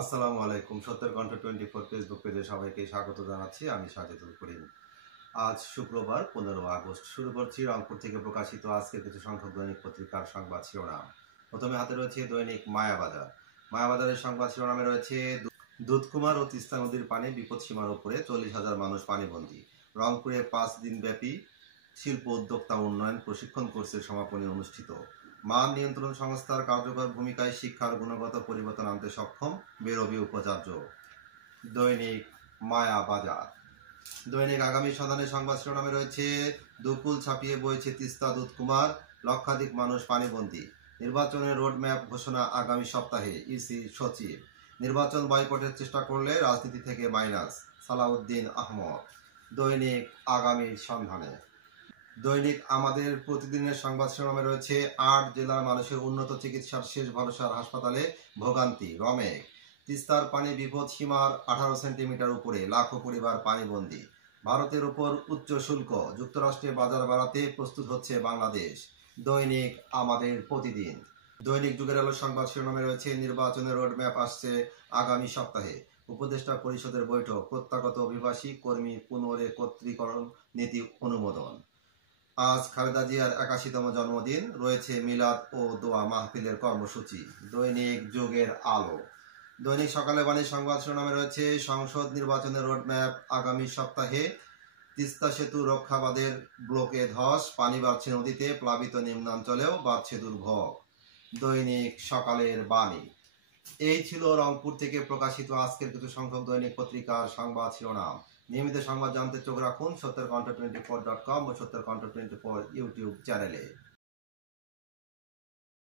আসসালামু আলাইকুম। সত্যের কণ্ঠ 24 ফেসবুক পেজে সবাইকে স্বাগত জানাচ্ছি। আমি সাজেদুল করিম। আজ শুক্রবার 15 আগস্ট। শুরু করছি রংপুর থেকে প্রকাশিত আজকের কিছু সংখ্যক দৈনিক পত্রিকার সংবাদ শিরোনাম। প্রথমে হাতে রয়েছে দৈনিক মায়াবাজার। মায়াবাজারের সংবাদ শিরোনামে রয়েছে দুধকুমার ও তিস্তা নদীর পানি বিপদসীমার উপরে, 40,000 মানুষ পানিবন্দী। রংপুরে 5 দিনব্যাপী শিল্প উদ্যোক্তা উন্নয়ন প্রশিক্ষণ কোর্সের সমাপনী অনুষ্ঠিত। মান নিয়ন্ত্রণ সংস্থার কার্যকর ভূমিকায় শিক্ষার গুণগত পরিবর্তন আনতে সক্ষম, বেরোবি উপাচার্য। দৈনিক মায়াবাজার। দৈনিক আগামী সন্ধানের সংবাদ শিরোনামে রয়েছে দুকুল ছাপিয়ে বইছে তিস্তা দুধকুমার, লক্ষাধিক মানুষ পানিবন্দী। নির্বাচনের রোডম্যাপ ঘোষণা আগামী সপ্তাহে, ইসি সচিব। নির্বাচন বয়কটের চেষ্টা করলে রাজনীতি থেকে মাইনাস, সালাউদ্দিন আহমদ। দৈনিক আগামী সন্ধানে। দৈনিক আমাদের প্রতিদিনের সংবাদ শিরোনামে রয়েছে 8 জেলার মানুষের উন্নত চিকিৎসার শেষ ভরসার হাসপাতালে ভোগান্তি, রমেক। তিস্তার পানি বিপদ সীমার 18 সেন্টিমিটার উপরে, লাখো পরিবার পানিবন্দী। ভারতের উপর উচ্চ শুল্ক, যুক্তরাষ্ট্রে বাজার বাড়াতে প্রস্তুত হচ্ছে বাংলাদেশ। দৈনিক আমাদের প্রতিদিন। দৈনিক যুগের আলো সংবাদ শিরোনামে রয়েছে নির্বাচনের রোডম্যাপ আসছে আগামী সপ্তাহে, উপদেষ্টা পরিষদের বৈঠক, প্রত্যাগত অভিবাসী কর্মী পুনরেকত্রীকরণ নীতি অনুমোদন। আজ খালেদা জিয়ার 81তম জন্মদিন, রয়েছে মিলাদ ও দোয়া মাহফিলের কর্মসূচি। দৈনিক যুগের আলো। দৈনিক সকালে বাণী সংবাদ শিরোনামে রয়েছে সংসদ নির্বাচনের রোডম্যাপ আগামী সপ্তাহে, তিস্তা সেতু রক্ষাবাদের ব্লকে ধস, পানি বাড়ছে নদীতে, প্লাবিত নিম্নাঞ্চলেও বাড়ছে দুর্ভোগ। দৈনিক সকালের বাণী। এই ছিল রংপুর থেকে প্রকাশিত আজকের কিছু সংখ্যক দৈনিক পত্রিকার সংবাদ শিরোনাম। নিয়মিত সংবাদ জানতে চোখ রাখুন সত্যের কণ্ঠ 24.com ও সত্যের কণ্ঠ 24 ইউটিউব চ্যানেলে।